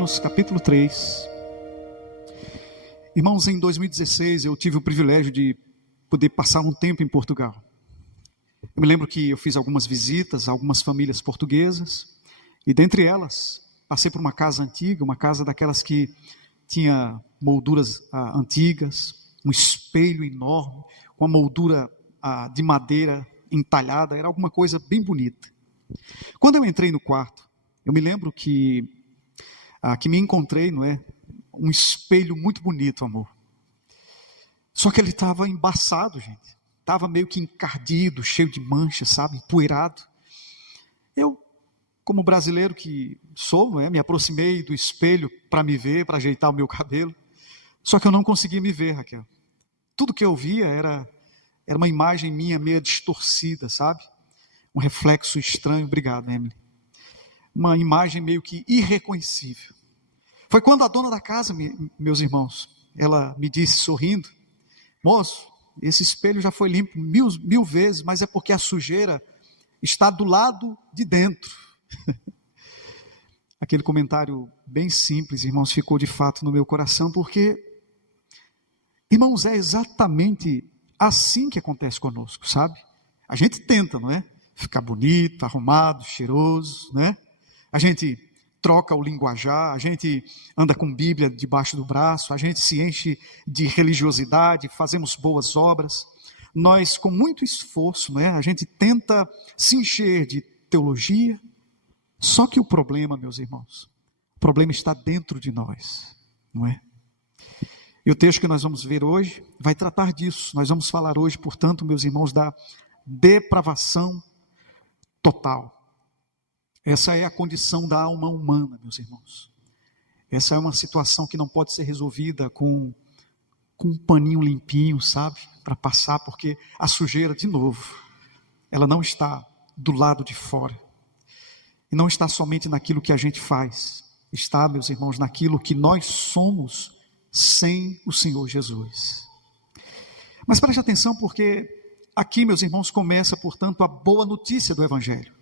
Romanos capítulo 3. Irmãos, em 2016 eu tive o privilégio de poder passar um tempo em Portugal. Eu me lembro que eu fiz algumas visitas a algumas famílias portuguesas, e dentre elas, passei por uma casa antiga, uma casa daquelas que tinha molduras antigas, um espelho enorme, com uma moldura de madeira entalhada, era alguma coisa bem bonita. Quando eu entrei no quarto, eu me lembro que me encontrei, um espelho muito bonito, amor. Só que ele estava embaçado, gente. Estava meio que encardido, cheio de manchas, sabe, empoeirado. Eu, como brasileiro que sou, me aproximei do espelho para me ver, para ajeitar o meu cabelo. Só que eu não conseguia me ver, Raquel. Tudo que eu via era uma imagem minha meio distorcida, sabe? Um reflexo estranho. Obrigado, Emily. Uma imagem meio que irreconhecível. Foi quando a dona da casa, meus irmãos, ela me disse sorrindo: moço, esse espelho já foi limpo mil vezes, mas é porque a sujeira está do lado de dentro. Aquele comentário bem simples, irmãos, ficou de fato no meu coração, porque, irmãos, é exatamente assim que acontece conosco, sabe? A gente tenta, ficar bonito, arrumado, cheiroso, A gente troca o linguajar, a gente anda com Bíblia debaixo do braço, a gente se enche de religiosidade, fazemos boas obras. Nós, com muito esforço, a gente tenta se encher de teologia. Só que o problema, meus irmãos, o problema está dentro de nós, não é? E o texto que nós vamos ver hoje vai tratar disso. Nós vamos falar hoje, portanto, meus irmãos, da depravação total. Essa é a condição da alma humana, meus irmãos. Essa é uma situação que não pode ser resolvida com um paninho limpinho, sabe? Para passar, porque a sujeira, de novo, ela não está do lado de fora. E não está somente naquilo que a gente faz. Está, meus irmãos, naquilo que nós somos sem o Senhor Jesus. Mas preste atenção, porque aqui, meus irmãos, começa, portanto, a boa notícia do Evangelho.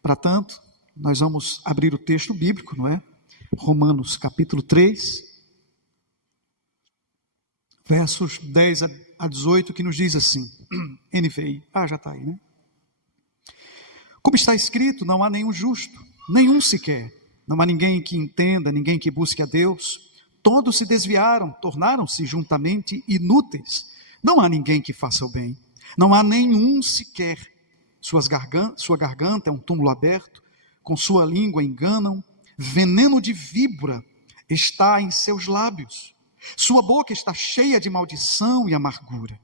Para tanto, nós vamos abrir o texto bíblico, Romanos capítulo 3, versos 10 a 18, que nos diz assim, NVI, já está aí, Como está escrito, não há nenhum justo, nenhum sequer, não há ninguém que entenda, ninguém que busque a Deus, todos se desviaram, tornaram-se juntamente inúteis, não há ninguém que faça o bem, não há nenhum sequer, sua garganta é um túmulo aberto, com sua língua enganam, veneno de víbora está em seus lábios, sua boca está cheia de maldição e amargura,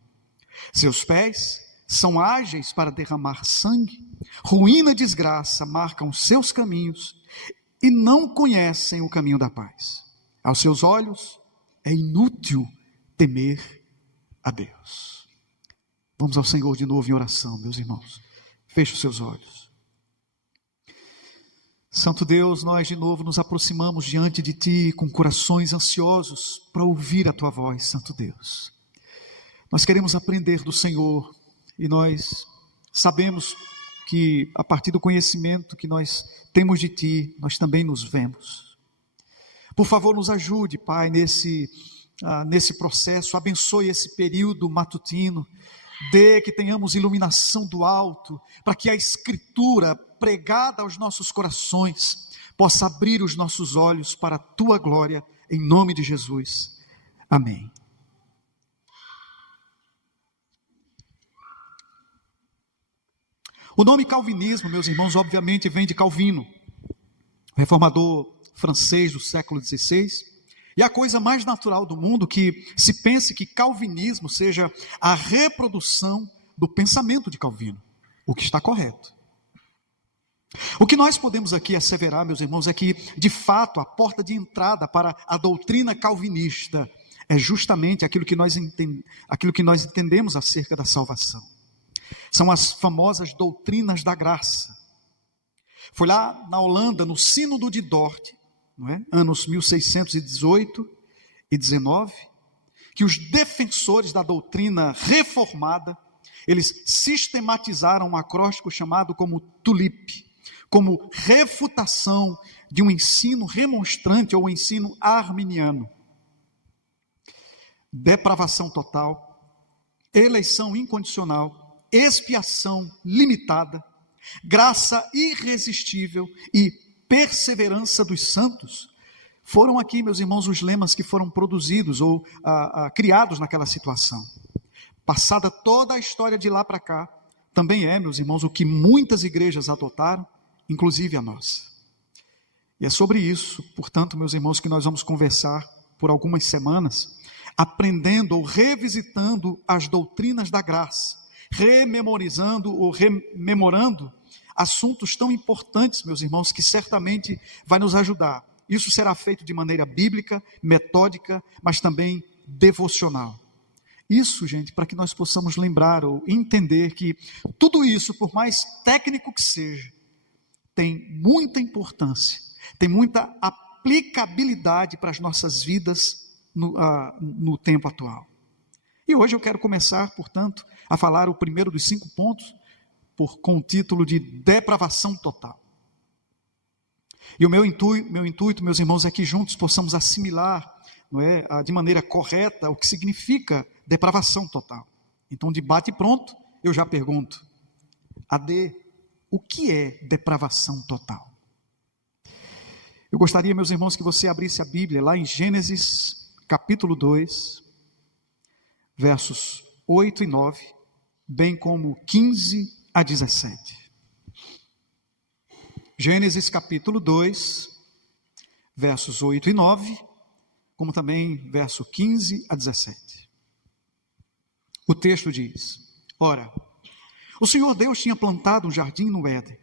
seus pés são ágeis para derramar sangue, ruína e desgraça marcam seus caminhos, e não conhecem o caminho da paz. Aos seus olhos é inútil temer a Deus. Vamos ao Senhor de novo em oração, meus irmãos. Feche os seus olhos. Santo Deus, nós de novo nos aproximamos diante de Ti com corações ansiosos para ouvir a Tua voz, Santo Deus. Nós queremos aprender do Senhor e nós sabemos que a partir do conhecimento que nós temos de Ti, nós também nos vemos. Por favor, nos ajude, Pai, nesse processo, abençoe esse período matutino, dê que tenhamos iluminação do alto, para que a Escritura pregada aos nossos corações possa abrir os nossos olhos para a Tua glória, em nome de Jesus. Amém. O nome calvinismo, meus irmãos, obviamente vem de Calvino, reformador francês do século XVI, e a coisa mais natural do mundo que se pense que calvinismo seja a reprodução do pensamento de Calvino, o que está correto. O que nós podemos aqui asseverar, meus irmãos, é que, de fato, a porta de entrada para a doutrina calvinista é justamente aquilo que nós entendemos acerca da salvação. São as famosas doutrinas da graça. Foi lá na Holanda, no Sínodo de Dort, anos 1618 e 19, que os defensores da doutrina reformada, eles sistematizaram um acróstico chamado como TULIP, como refutação de um ensino remonstrante ou ensino arminiano. Depravação total, eleição incondicional, expiação limitada, graça irresistível e perseverança dos santos. Foram aqui, meus irmãos, os lemas que foram produzidos ou criados naquela situação. Passada toda a história de lá para cá, também é, meus irmãos, o que muitas igrejas adotaram, inclusive a nossa. E é sobre isso, portanto, meus irmãos, que nós vamos conversar por algumas semanas, aprendendo ou revisitando as doutrinas da graça, rememorizando ou rememorando assuntos tão importantes, meus irmãos, que certamente vai nos ajudar. Isso será feito de maneira bíblica, metódica, mas também devocional. Isso, gente, para que nós possamos lembrar ou entender que tudo isso, por mais técnico que seja, tem muita importância, tem muita aplicabilidade para as nossas vidas no tempo atual. E hoje eu quero começar, portanto, a falar o primeiro dos 5 pontos, com o título de depravação total. E o meu intuito, meus irmãos, é que juntos possamos assimilar, não é, de maneira correta o que significa depravação total. Então, de bate pronto, eu já pergunto, AD, o que é depravação total? Eu gostaria, meus irmãos, que você abrisse a Bíblia lá em Gênesis, capítulo 2, versos 8 e 9, bem como 15 a 17. Gênesis capítulo 2, versos 8 e 9, como também verso 15 a 17. O texto diz: Ora, o Senhor Deus tinha plantado um jardim no Éden,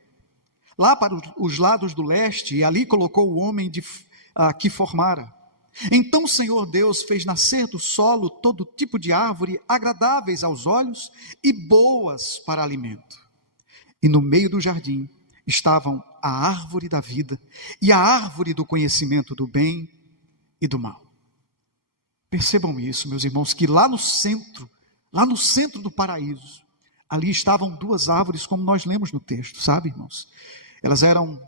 lá para os lados do leste, e ali colocou o homem que formara. Então o Senhor Deus fez nascer do solo todo tipo de árvore agradáveis aos olhos e boas para alimento. E no meio do jardim estavam a árvore da vida e a árvore do conhecimento do bem e do mal. Percebam isso, meus irmãos, que lá no centro do paraíso, ali estavam 2 árvores, como nós lemos no texto, sabe, irmãos? Elas eram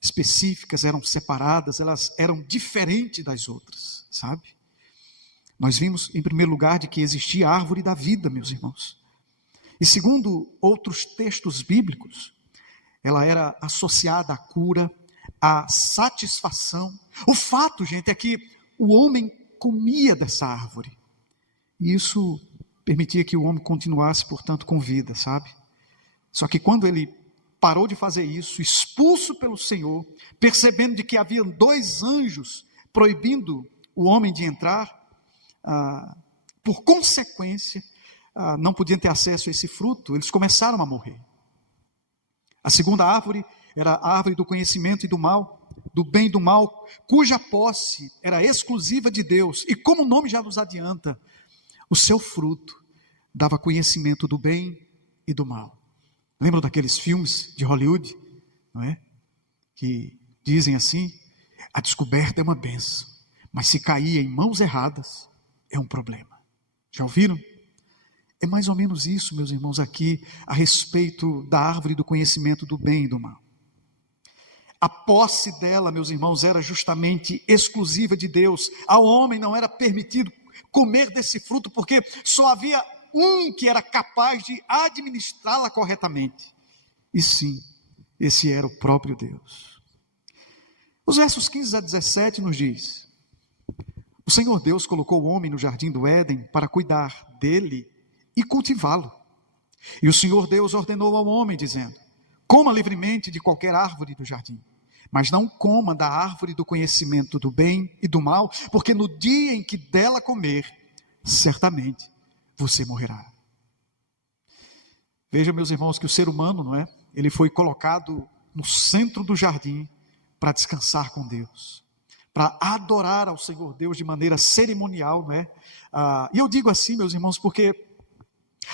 específicas, eram separadas, elas eram diferentes das outras, sabe? Nós vimos, em primeiro lugar, de que existia a árvore da vida, meus irmãos. E segundo outros textos bíblicos, ela era associada à cura, à satisfação. O fato, gente, é que o homem comia dessa árvore. E isso permitia que o homem continuasse, portanto, com vida, sabe? Só que quando ele parou de fazer isso, expulso pelo Senhor, percebendo de que havia 2 anjos proibindo o homem de entrar, por consequência, não podiam ter acesso a esse fruto, eles começaram a morrer. A segunda árvore era a árvore do conhecimento e do mal, do bem e do mal, cuja posse era exclusiva de Deus, e como o nome já nos adianta, o seu fruto dava conhecimento do bem e do mal. Lembram daqueles filmes de Hollywood, não é? Que dizem assim, a descoberta é uma bênção, mas se cair em mãos erradas, é um problema. Já ouviram? É mais ou menos isso, meus irmãos, aqui, a respeito da árvore do conhecimento do bem e do mal. A posse dela, meus irmãos, era justamente exclusiva de Deus. Ao homem não era permitido comer desse fruto, porque só havia um que era capaz de administrá-la corretamente. E sim, esse era o próprio Deus. Os versos 15 a 17 nos diz: O Senhor Deus colocou o homem no jardim do Éden para cuidar dele e cultivá-lo. E o Senhor Deus ordenou ao homem, dizendo: Coma livremente de qualquer árvore do jardim, mas não coma da árvore do conhecimento do bem e do mal, porque no dia em que dela comer, certamente você morrerá. Veja, meus irmãos, que o ser humano, não é? Ele foi colocado no centro do jardim para descansar com Deus, para adorar ao Senhor Deus de maneira cerimonial, não é? E eu digo assim, meus irmãos, porque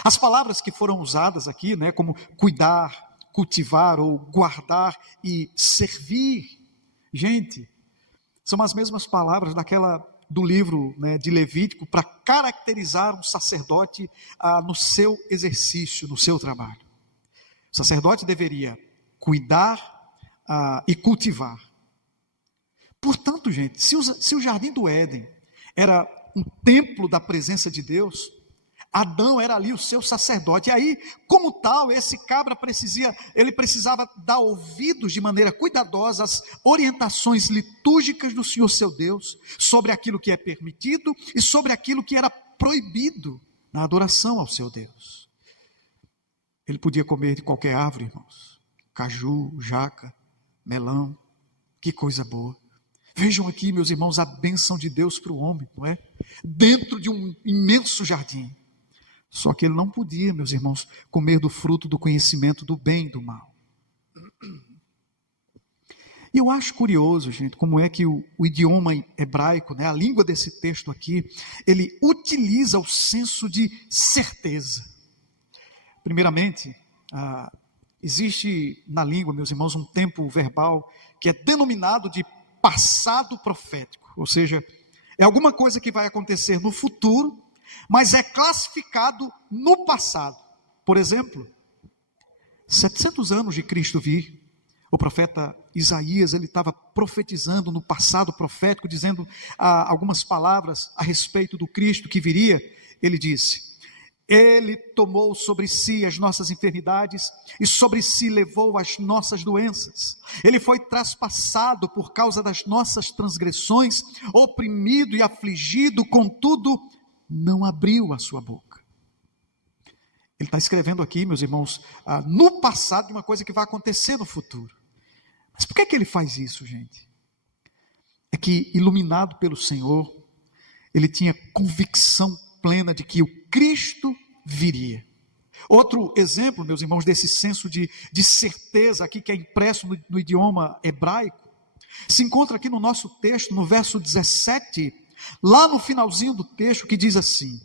as palavras que foram usadas aqui, né, como cuidar, cultivar ou guardar e servir, gente, são as mesmas palavras do livro, né, de Levítico, para caracterizar um sacerdote no seu exercício, no seu trabalho. O sacerdote deveria cuidar e cultivar. Portanto, gente, se o Jardim do Éden era um templo da presença de Deus, Adão era ali o seu sacerdote. E aí, como tal, esse cabra precisava dar ouvidos de maneira cuidadosa às orientações litúrgicas do Senhor seu Deus, sobre aquilo que é permitido e sobre aquilo que era proibido na adoração ao seu Deus. Ele podia comer de qualquer árvore, irmãos. Caju, jaca, melão, que coisa boa. Vejam aqui, meus irmãos, a bênção de Deus para o homem, não é? Dentro de um imenso jardim. Só que ele não podia, meus irmãos, comer do fruto do conhecimento do bem e do mal. E eu acho curioso, gente, como é que o idioma hebraico, né, a língua desse texto aqui, ele utiliza o senso de certeza. Primeiramente, existe na língua, meus irmãos, um tempo verbal que é denominado de passado profético. Ou seja, é alguma coisa que vai acontecer no futuro, mas é classificado no passado. Por exemplo, 700 anos de Cristo vir, o profeta Isaías, ele estava profetizando no passado profético, dizendo algumas palavras a respeito do Cristo que viria. Ele disse: Ele tomou sobre si as nossas enfermidades e sobre si levou as nossas doenças. Ele foi traspassado por causa das nossas transgressões, oprimido e afligido, contudo não abriu a sua boca. Ele está escrevendo aqui, meus irmãos, no passado, de uma coisa que vai acontecer no futuro. Mas por que ele faz isso, gente? É que, iluminado pelo Senhor, ele tinha convicção plena de que o Cristo viria. Outro exemplo, meus irmãos, desse senso de certeza aqui, que é impresso no idioma hebraico, se encontra aqui no nosso texto, no verso 17, lá no finalzinho do texto, que diz assim: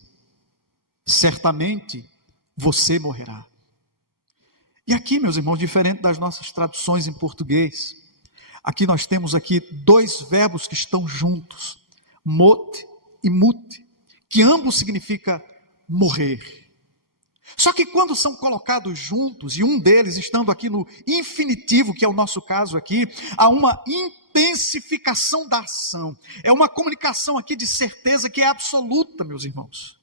certamente você morrerá. E aqui, meus irmãos, diferente das nossas traduções em português, aqui nós temos aqui dois verbos que estão juntos, mot e mut, que ambos significam morrer. Só que quando são colocados juntos, e um deles estando aqui no infinitivo, que é o nosso caso aqui, há uma intensificação da ação. É uma comunicação aqui de certeza que é absoluta, meus irmãos.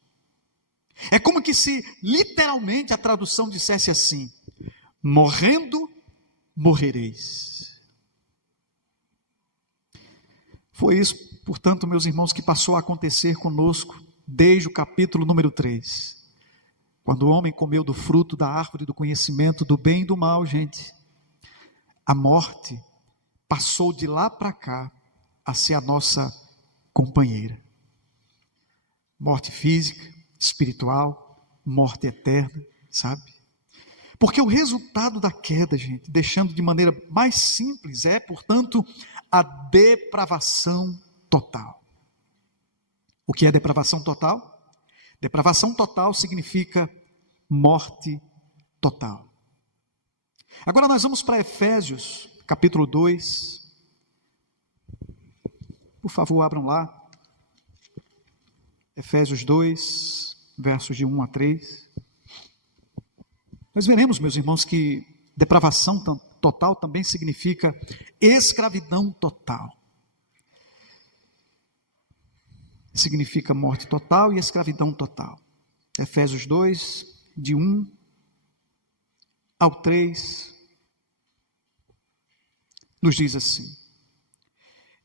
É como que se literalmente a tradução dissesse assim: morrendo, morrereis. Foi isso, portanto, meus irmãos, que passou a acontecer conosco desde o capítulo número 3. Quando o homem comeu do fruto da árvore do conhecimento do bem e do mal, gente, a morte passou de lá para cá a ser a nossa companheira. Morte física, espiritual, morte eterna, sabe? Porque o resultado da queda, gente, deixando de maneira mais simples, é, portanto, a depravação total. O que é depravação total? Depravação total significa morte total. Agora nós vamos para Efésios, capítulo 2. Por favor, abram lá. Efésios 2, versos de 1 a 3. Nós veremos, meus irmãos, que depravação total também significa escravidão total. Significa morte total e escravidão total. Efésios 2, de 1 ao 3, nos diz assim.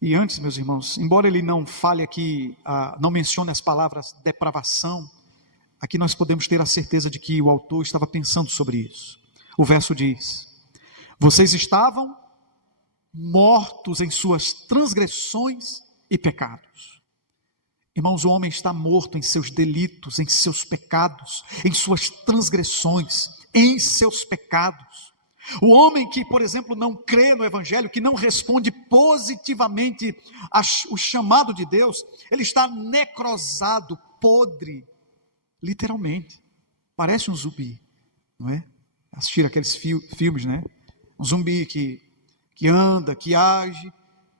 E antes, meus irmãos, embora ele não fale aqui, não mencione as palavras depravação, aqui nós podemos ter a certeza de que o autor estava pensando sobre isso. O verso diz: vocês estavam mortos em suas transgressões e pecados. Irmãos, o homem está morto em seus delitos, em seus pecados, em suas transgressões, em seus pecados. O homem que, por exemplo, não crê no Evangelho, que não responde positivamente ao chamado de Deus, ele está necrosado, podre, literalmente. Parece um zumbi, não é? Assistir aqueles filmes, né? Um zumbi que anda, que age,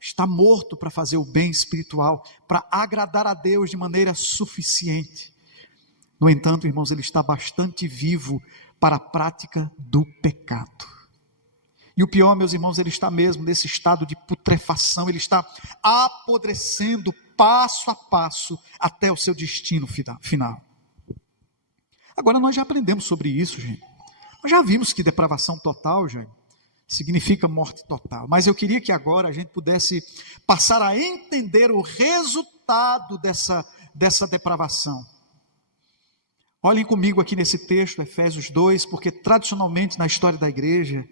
está morto para fazer o bem espiritual, para agradar a Deus de maneira suficiente. No entanto, irmãos, ele está bastante vivo para a prática do pecado. E E o pior, meus irmãos, ele está mesmo nesse estado de putrefação, ele está apodrecendo passo a passo até o seu destino final. Agora, nós já aprendemos sobre isso, gente. Nós já vimos que depravação total, gente, significa morte total. Mas eu queria que agora a gente pudesse passar a entender o resultado dessa depravação. Olhem comigo aqui nesse texto, Efésios 2, porque tradicionalmente na história da igreja,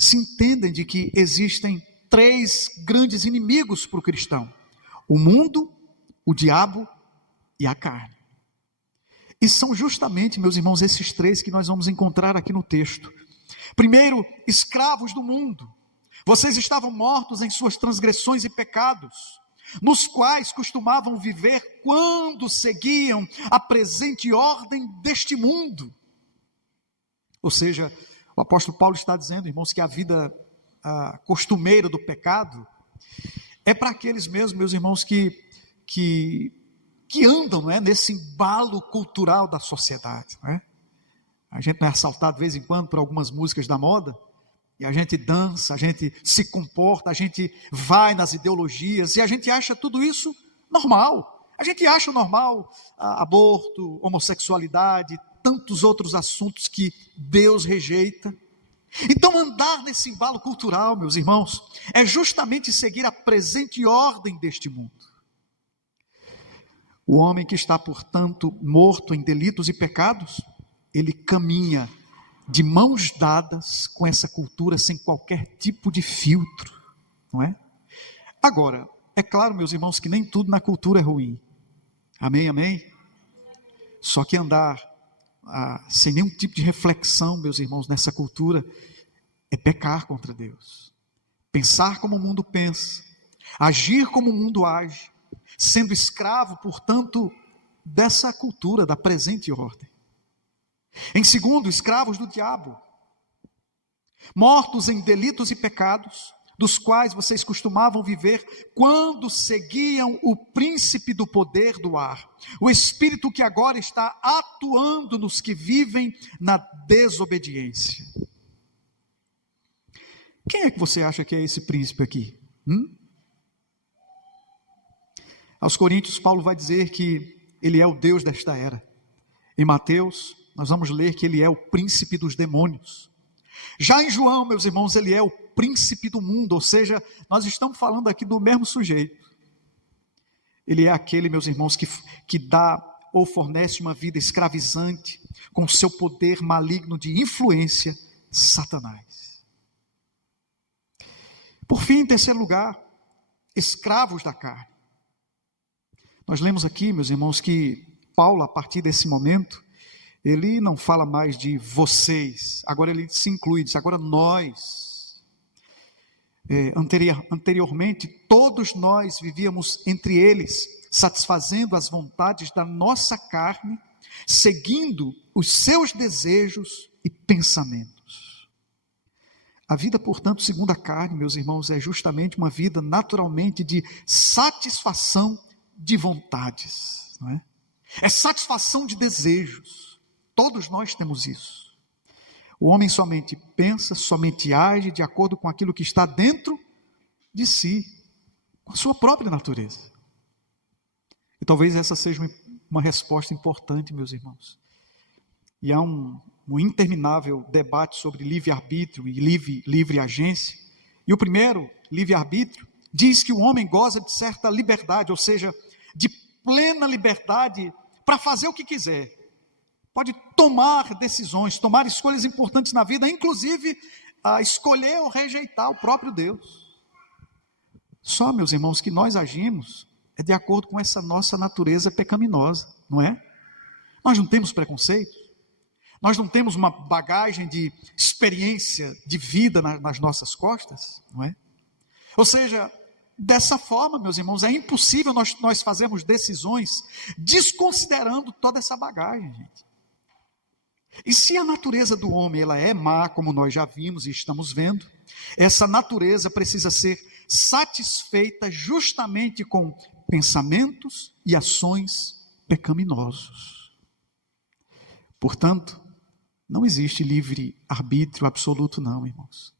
se entendem de que existem 3 grandes inimigos para o cristão: o mundo, o diabo e a carne. E são justamente, meus irmãos, esses 3 que nós vamos encontrar aqui no texto. Primeiro, escravos do mundo. Vocês estavam mortos em suas transgressões e pecados, nos quais costumavam viver quando seguiam a presente ordem deste mundo. Ou seja, o apóstolo Paulo está dizendo, irmãos, que a vida costumeira do pecado é para aqueles mesmos, meus irmãos, que andam, não é, nesse embalo cultural da sociedade, não é? A gente é assaltado de vez em quando por algumas músicas da moda, e a gente dança, a gente se comporta, a gente vai nas ideologias, e a gente acha tudo isso normal. A gente acha normal aborto, homossexualidade, tantos outros assuntos que Deus rejeita. Então, andar nesse embalo cultural, meus irmãos, é justamente seguir a presente ordem deste mundo. O homem que está, portanto, morto em delitos e pecados, ele caminha de mãos dadas com essa cultura sem qualquer tipo de filtro, não é? Agora, é claro, meus irmãos, que nem tudo na cultura é ruim. Amém, amém? Só que andar sem nenhum tipo de reflexão, meus irmãos, nessa cultura, é pecar contra Deus. Pensar como o mundo pensa, agir como o mundo age, sendo escravo, portanto, dessa cultura, da presente ordem. Em segundo, escravos do diabo, mortos em delitos e pecados, dos quais vocês costumavam viver quando seguiam o príncipe do poder do ar, o espírito que agora está atuando nos que vivem na desobediência. Quem é que você acha que é esse príncipe aqui? Aos Coríntios, Paulo vai dizer que ele é o Deus desta era. Em Mateus, nós vamos ler que ele é o príncipe dos demônios. Já em João, meus irmãos, ele é o príncipe do mundo, ou seja, nós estamos falando aqui do mesmo sujeito. Ele é aquele, meus irmãos, que dá ou fornece uma vida escravizante com seu poder maligno de influência, Satanás. Por fim, em terceiro lugar, escravos da carne. Nós lemos aqui, meus irmãos, que Paulo, a partir desse momento, ele não fala mais de vocês, agora ele se inclui, diz agora nós. Anteriormente, todos nós vivíamos entre eles, satisfazendo as vontades da nossa carne, seguindo os seus desejos e pensamentos. A vida, portanto, segundo a carne, meus irmãos, é justamente uma vida naturalmente de satisfação de vontades, não é? É satisfação de desejos. Todos nós temos isso. O homem somente pensa, somente age de acordo com aquilo que está dentro de si, com a sua própria natureza. E talvez essa seja uma resposta importante, meus irmãos. E há um interminável debate sobre livre-arbítrio e livre agência. E o primeiro, livre-arbítrio, diz que o homem goza de certa liberdade, ou seja, de plena liberdade para fazer o que quiser. Pode tomar decisões, tomar escolhas importantes na vida, inclusive escolher ou rejeitar o próprio Deus. Só, meus irmãos, que nós agimos é de acordo com essa nossa natureza pecaminosa, não é? Nós não temos preconceito, nós não temos uma bagagem de experiência de vida nas nossas costas, não é? Ou seja, dessa forma, meus irmãos, é impossível nós fazermos decisões desconsiderando toda essa bagagem, gente. E se a natureza do homem ela é má, como nós já vimos e estamos vendo, essa natureza precisa ser satisfeita justamente com pensamentos e ações pecaminosos. Portanto, não existe livre-arbítrio absoluto não, irmãos.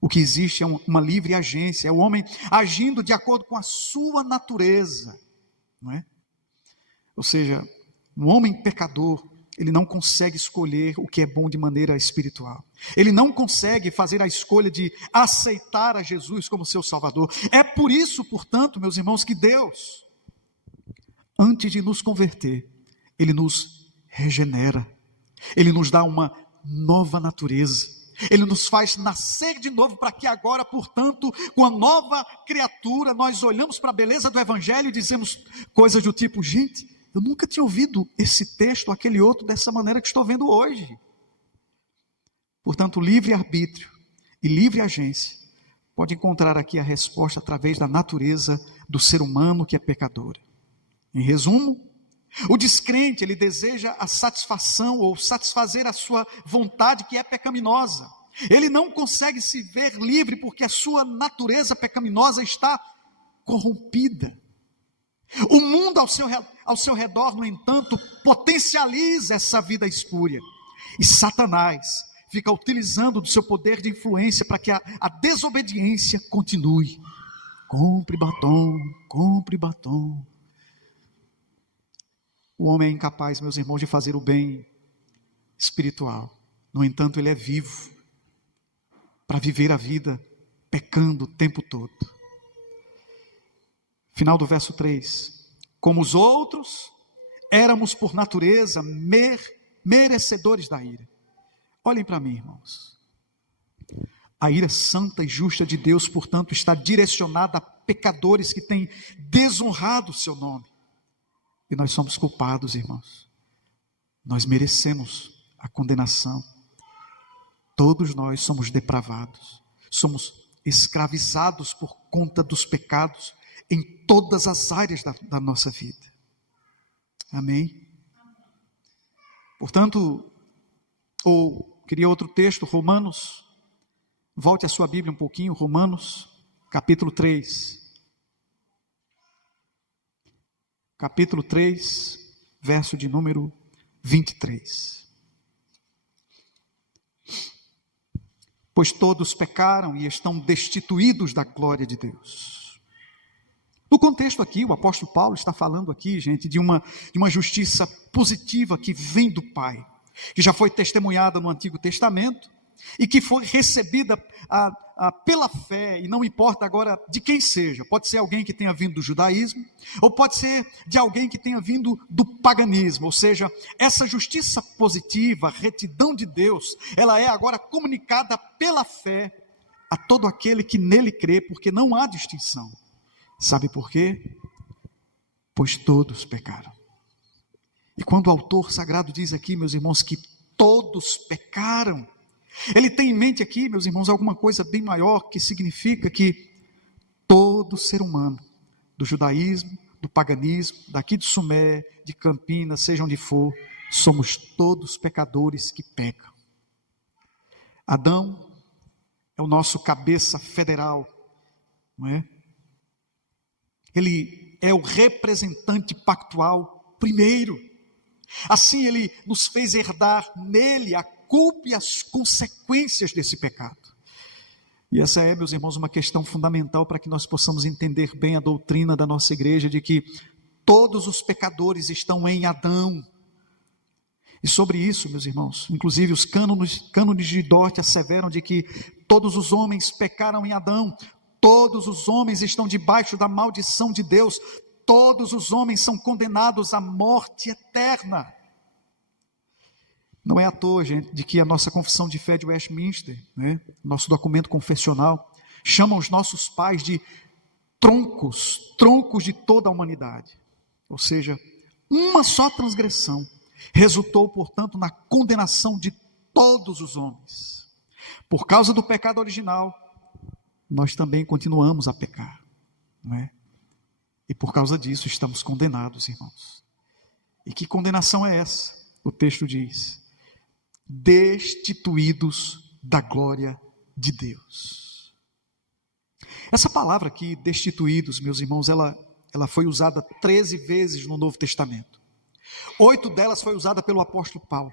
O que existe é uma livre agência, é o homem agindo de acordo com a sua natureza, não é? Ou seja, um homem pecador, ele não consegue escolher o que é bom de maneira espiritual. Ele não consegue fazer a escolha de aceitar a Jesus como seu Salvador. É por isso, portanto, meus irmãos, que Deus, antes de nos converter, Ele nos regenera. Ele nos dá uma nova natureza. Ele nos faz nascer de novo para que agora, portanto, com a nova criatura, nós olhamos para a beleza do Evangelho e dizemos coisas do tipo: gente, eu nunca tinha ouvido esse texto, aquele outro, dessa maneira que estou vendo hoje. Portanto, livre-arbítrio e livre agência pode encontrar aqui a resposta através da natureza do ser humano que é pecadora. Em resumo, o descrente, ele deseja a satisfação ou satisfazer a sua vontade que é pecaminosa. Ele não consegue se ver livre porque a sua natureza pecaminosa está corrompida. O mundo ao seu redor, no entanto, potencializa essa vida espúria. E Satanás fica utilizando do seu poder de influência para que a desobediência continue. Compre batom, compre batom. O homem é incapaz, meus irmãos, de fazer o bem espiritual. No entanto, ele é vivo para viver a vida pecando o tempo todo. Final do verso 3. Como os outros, éramos por natureza merecedores da ira. Olhem para mim, irmãos. A ira santa e justa de Deus, portanto, está direcionada a pecadores que têm desonrado o seu nome. E nós somos culpados, irmãos. Nós merecemos a condenação. Todos nós somos depravados. Somos escravizados por conta dos pecados em todas as áreas da nossa vida. Amém? Portanto, queria outro texto, Romanos. Volte a sua Bíblia um pouquinho, Romanos, capítulo 3. Capítulo 3, verso de número 23. Pois todos pecaram e estão destituídos da glória de Deus. No contexto aqui, o apóstolo Paulo está falando aqui, gente, de uma justiça positiva que vem do Pai, que já foi testemunhada no Antigo Testamento e que foi recebida pela fé, e não importa agora de quem seja, pode ser alguém que tenha vindo do judaísmo, ou pode ser de alguém que tenha vindo do paganismo, ou seja, essa justiça positiva, a retidão de Deus, ela é agora comunicada pela fé a todo aquele que nele crê, porque não há distinção. Sabe por quê? Pois todos pecaram. E quando o autor sagrado diz aqui, meus irmãos, que todos pecaram, ele tem em mente aqui, meus irmãos, alguma coisa bem maior, que significa que todo ser humano, do judaísmo, do paganismo, daqui de Sumé, de Campinas, seja onde for, somos todos pecadores que pecam. Adão é o nosso cabeça federal, não é? Ele é o representante pactual primeiro. Assim ele nos fez herdar nele a culpa e as consequências desse pecado. E essa é, meus irmãos, uma questão fundamental para que nós possamos entender bem a doutrina da nossa igreja, de que todos os pecadores estão em Adão. E sobre isso, meus irmãos, inclusive os cânones de Dort asseveram de que todos os homens pecaram em Adão, todos os homens estão debaixo da maldição de Deus, todos os homens são condenados à morte eterna. Não é à toa, gente, de que a nossa confissão de fé de Westminster, né, nosso documento confessional, chama os nossos pais de troncos de toda a humanidade. Ou seja, uma só transgressão resultou, portanto, na condenação de todos os homens. Por causa do pecado original, nós também continuamos a pecar, não é? E por causa disso estamos condenados, irmãos. E que condenação é essa? O texto diz: destituídos da glória de Deus. Essa palavra aqui, destituídos, meus irmãos, ela foi usada 13 vezes no Novo Testamento. 8 delas foi usada pelo apóstolo Paulo,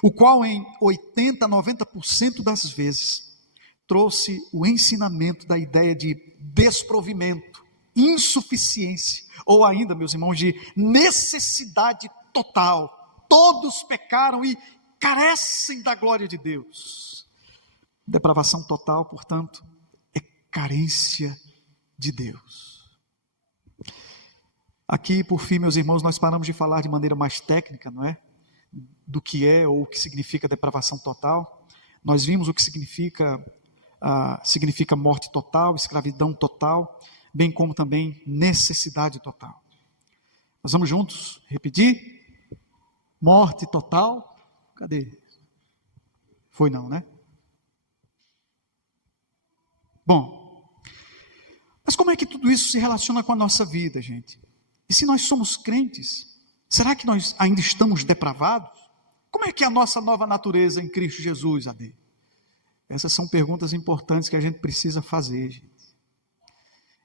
o qual em 80, 90% das vezes trouxe o ensinamento da ideia de desprovimento, insuficiência, ou ainda, meus irmãos, de necessidade total. Todos pecaram e carecem da glória de Deus. Depravação total, portanto, é carência de Deus. Aqui, por fim, meus irmãos, nós paramos de falar de maneira mais técnica, não é? Do que é ou o que significa depravação total. Nós vimos o que significa morte total, escravidão total, bem como também necessidade total. Nós vamos juntos repetir? Morte total. Cadê? Foi não, né? Bom, mas como é que tudo isso se relaciona com a nossa vida, gente? E se nós somos crentes, será que nós ainda estamos depravados? Como é que é a nossa nova natureza em Cristo Jesus, AD? Essas são perguntas importantes que a gente precisa fazer, gente.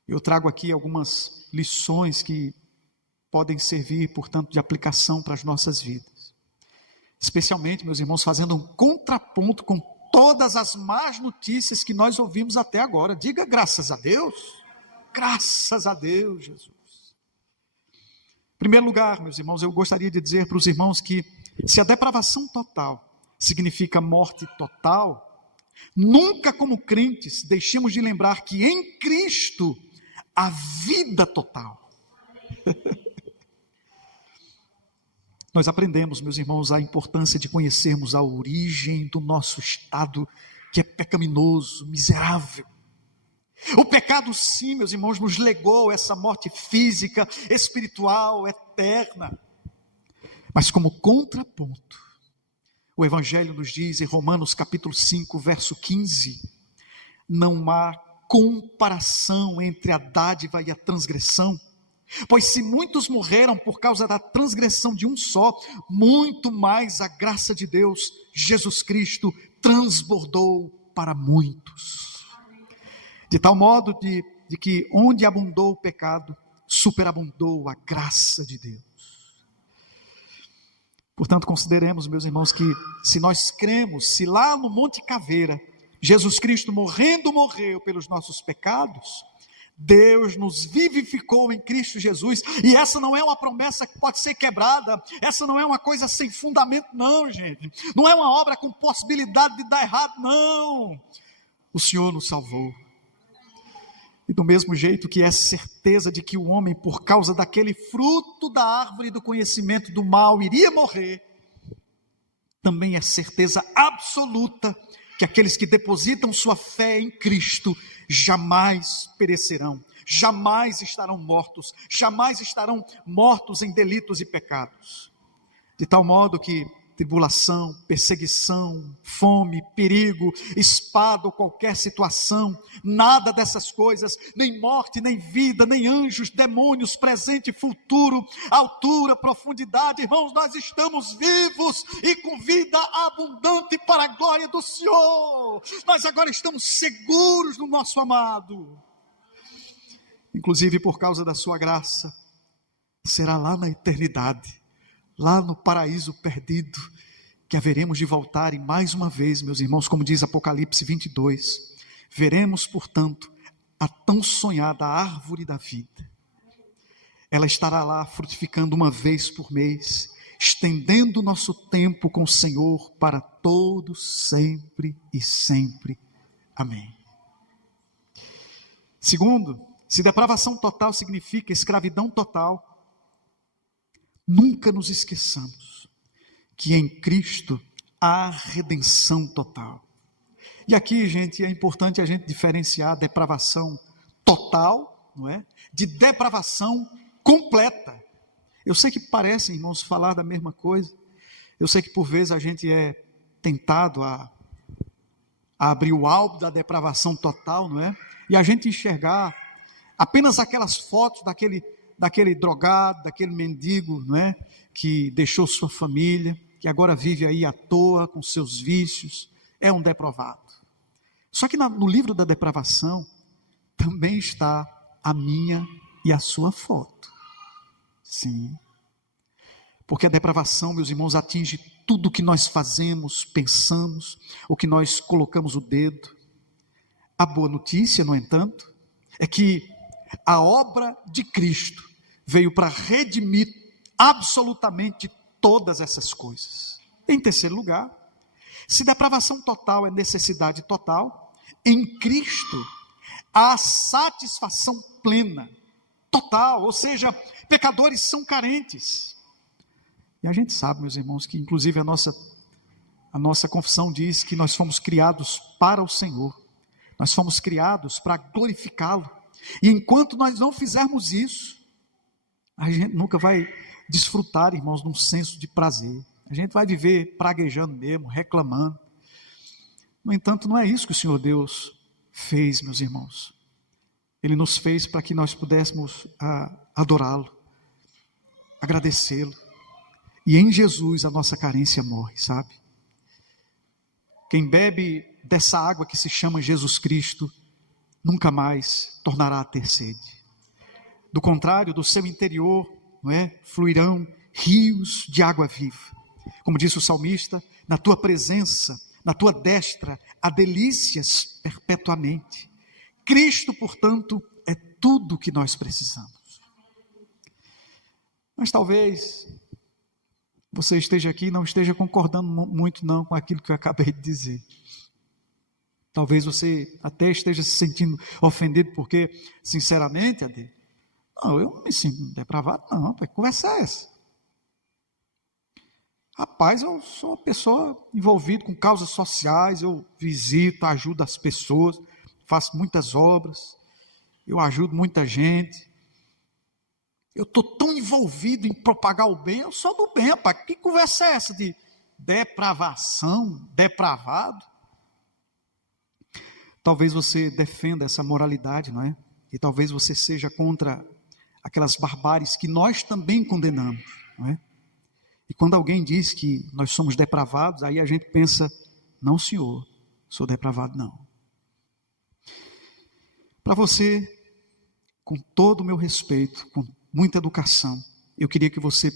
Eu trago aqui algumas lições que podem servir, portanto, de aplicação para as nossas vidas. Especialmente, meus irmãos, fazendo um contraponto com todas as más notícias que nós ouvimos até agora. Diga graças a Deus. Graças a Deus, Jesus. Em primeiro lugar, meus irmãos, eu gostaria de dizer para os irmãos que se a depravação total significa morte total, nunca como crentes deixemos de lembrar que em Cristo há vida total. Nós aprendemos, meus irmãos, a importância de conhecermos a origem do nosso estado, que é pecaminoso, miserável. O pecado, sim, meus irmãos, nos legou essa morte física, espiritual, eterna. Mas como contraponto, o Evangelho nos diz em Romanos capítulo 5, verso 15, não há comparação entre a dádiva e a transgressão, pois se muitos morreram por causa da transgressão de um só, muito mais a graça de Deus, Jesus Cristo, transbordou para muitos. De tal modo de que onde abundou o pecado, superabundou a graça de Deus. Portanto, consideremos, meus irmãos, que se nós cremos, se lá no Monte Caveira, Jesus Cristo morreu pelos nossos pecados, Deus nos vivificou em Cristo Jesus, e essa não é uma promessa que pode ser quebrada, essa não é uma coisa sem fundamento, não, gente, não é uma obra com possibilidade de dar errado, não. O Senhor nos salvou. E do mesmo jeito que é certeza de que o homem, por causa daquele fruto da árvore do conhecimento do mal, iria morrer, também é certeza absoluta que aqueles que depositam sua fé em Cristo jamais perecerão, jamais estarão mortos em delitos e pecados. De tal modo que tribulação, perseguição, fome, perigo, espada ou qualquer situação, nada dessas coisas, nem morte, nem vida, nem anjos, demônios, presente e futuro, altura, profundidade, irmãos, nós estamos vivos e com vida abundante para a glória do Senhor. Nós agora estamos seguros no nosso amado, inclusive por causa da sua graça. Será lá na eternidade, lá no paraíso perdido, que haveremos de voltar e mais uma vez, meus irmãos, como diz Apocalipse 22, veremos, portanto, a tão sonhada árvore da vida. Ela estará lá frutificando uma vez por mês, estendendo o nosso tempo com o Senhor para todos, sempre e sempre. Amém. Segundo, se depravação total significa escravidão total, nunca nos esqueçamos que em Cristo há redenção total. E aqui, gente, é importante a gente diferenciar depravação total, não é? De depravação completa. Eu sei que parece, irmãos, falar da mesma coisa. Eu sei que por vezes a gente é tentado a abrir o álbum da depravação total, não é? E a gente enxergar apenas aquelas fotos daquele drogado, daquele mendigo, não é? Que deixou sua família, que agora vive aí à toa com seus vícios, é um depravado. Só que no livro da depravação também está a minha e a sua foto. Sim. Porque a depravação, meus irmãos, atinge tudo o que nós fazemos, pensamos, o que nós colocamos o dedo. A boa notícia, no entanto, é que a obra de Cristo veio para redimir absolutamente todas essas coisas. Em terceiro lugar, se depravação total é necessidade total, em Cristo há satisfação plena, total, ou seja, pecadores são carentes. E a gente sabe, meus irmãos, que inclusive a nossa confissão diz que nós fomos criados para o Senhor, nós fomos criados para glorificá-lo, e enquanto nós não fizermos isso, a gente nunca vai desfrutar, irmãos, de um senso de prazer. A gente vai viver praguejando mesmo, reclamando. No entanto, não é isso que o Senhor Deus fez, meus irmãos. Ele nos fez para que nós pudéssemos adorá-lo, agradecê-lo. E em Jesus a nossa carência morre, sabe? Quem bebe dessa água que se chama Jesus Cristo, nunca mais tornará a ter sede. Do contrário, do seu interior, não é, fluirão rios de água viva. Como disse o salmista, na tua presença, na tua destra, há delícias perpetuamente. Cristo, portanto, é tudo o que nós precisamos. Mas talvez você esteja aqui e não esteja concordando muito não com aquilo que eu acabei de dizer. Talvez você até esteja se sentindo ofendido porque, sinceramente, Ade, não, eu não me sinto depravado não, que conversa é essa? Rapaz, eu sou uma pessoa envolvida com causas sociais, eu visito, ajudo as pessoas, faço muitas obras, eu ajudo muita gente, eu estou tão envolvido em propagar o bem, eu sou do bem, rapaz, que conversa é essa de depravação, depravado? Talvez você defenda essa moralidade, não é? E talvez você seja contra aquelas barbáries que nós também condenamos, não é? E quando alguém diz que nós somos depravados, aí a gente pensa, não senhor, sou depravado não. Para você, com todo o meu respeito, com muita educação, eu queria que você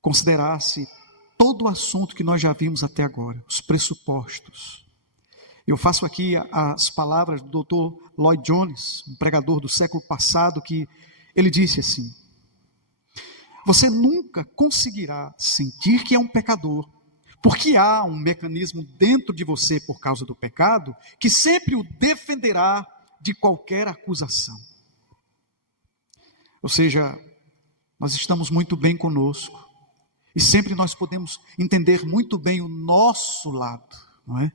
considerasse todo o assunto que nós já vimos até agora, os pressupostos. Eu faço aqui as palavras do Dr. Lloyd Jones, um pregador do século passado, que ele disse assim: você nunca conseguirá sentir que é um pecador, porque há um mecanismo dentro de você por causa do pecado, que sempre o defenderá de qualquer acusação. Ou seja, nós estamos muito bem conosco, e sempre nós podemos entender muito bem o nosso lado, não é?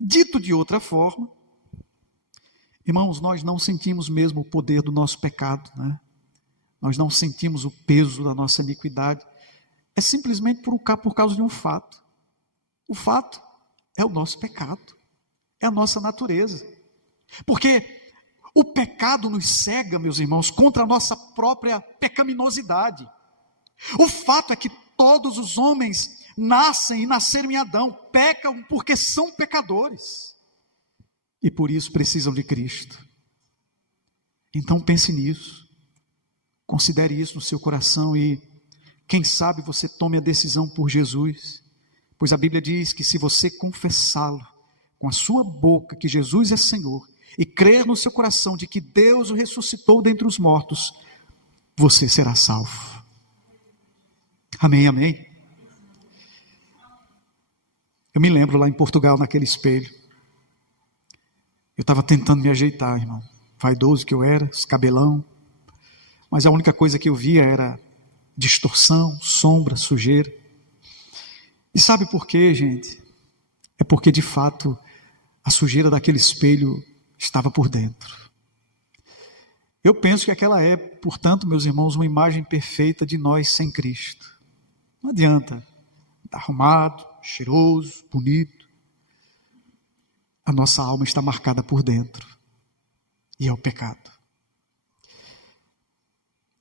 Dito de outra forma, irmãos, nós não sentimos mesmo o poder do nosso pecado, né? Nós não sentimos o peso da nossa iniquidade. É simplesmente por causa de um fato. O fato é o nosso pecado, é a nossa natureza. Porque o pecado nos cega, meus irmãos, contra a nossa própria pecaminosidade. O fato é que todos os homens nascem e nasceram em Adão, pecam porque são pecadores. E por isso precisam de Cristo. Então pense nisso. Considere isso no seu coração e, quem sabe, você tome a decisão por Jesus. Pois a Bíblia diz que se você confessá-lo com a sua boca que Jesus é Senhor e crer no seu coração de que Deus o ressuscitou dentre os mortos, você será salvo. Amém, amém? Eu me lembro lá em Portugal, naquele espelho. Eu estava tentando me ajeitar, irmão. Vaidoso que eu era, esse cabelão. Mas a única coisa que eu via era distorção, sombra, sujeira. E sabe por quê, gente? É porque, de fato, a sujeira daquele espelho estava por dentro. Eu penso que aquela é, portanto, meus irmãos, uma imagem perfeita de nós sem Cristo. Não adianta estar arrumado, cheiroso, bonito. A nossa alma está marcada por dentro. E é o pecado.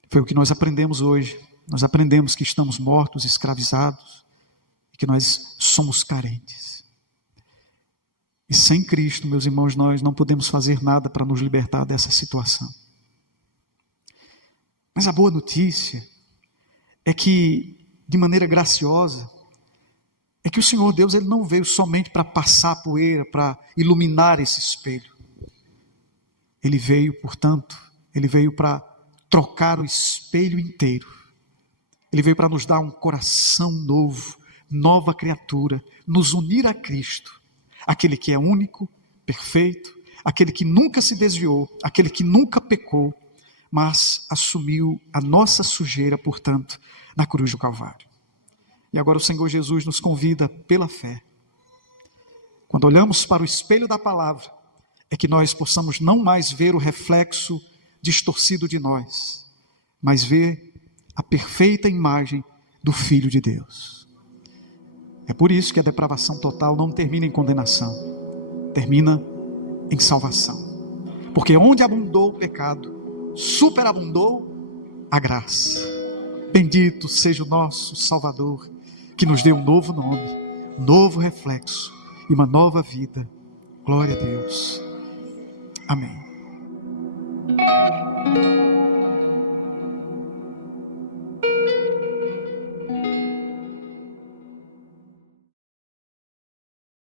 Foi o que nós aprendemos hoje. Nós aprendemos que estamos mortos, escravizados, e que nós somos carentes. E sem Cristo, meus irmãos, nós não podemos fazer nada para nos libertar dessa situação. Mas a boa notícia é que, de maneira graciosa, é que o Senhor Deus, Ele não veio somente para passar a poeira, para iluminar esse espelho. Ele veio, portanto, Ele veio para trocar o espelho inteiro. Ele veio para nos dar um coração novo, nova criatura, nos unir a Cristo, aquele que é único, perfeito, aquele que nunca se desviou, aquele que nunca pecou, mas assumiu a nossa sujeira, portanto, na cruz do Calvário. E agora o Senhor Jesus nos convida pela fé. Quando olhamos para o espelho da palavra, é que nós possamos não mais ver o reflexo distorcido de nós, mas ver a perfeita imagem do Filho de Deus. É por isso que a depravação total não termina em condenação, termina em salvação. Porque onde abundou o pecado, superabundou a graça. Bendito seja o nosso Salvador, que nos deu um novo nome, um novo reflexo e uma nova vida. Glória a Deus. Amém.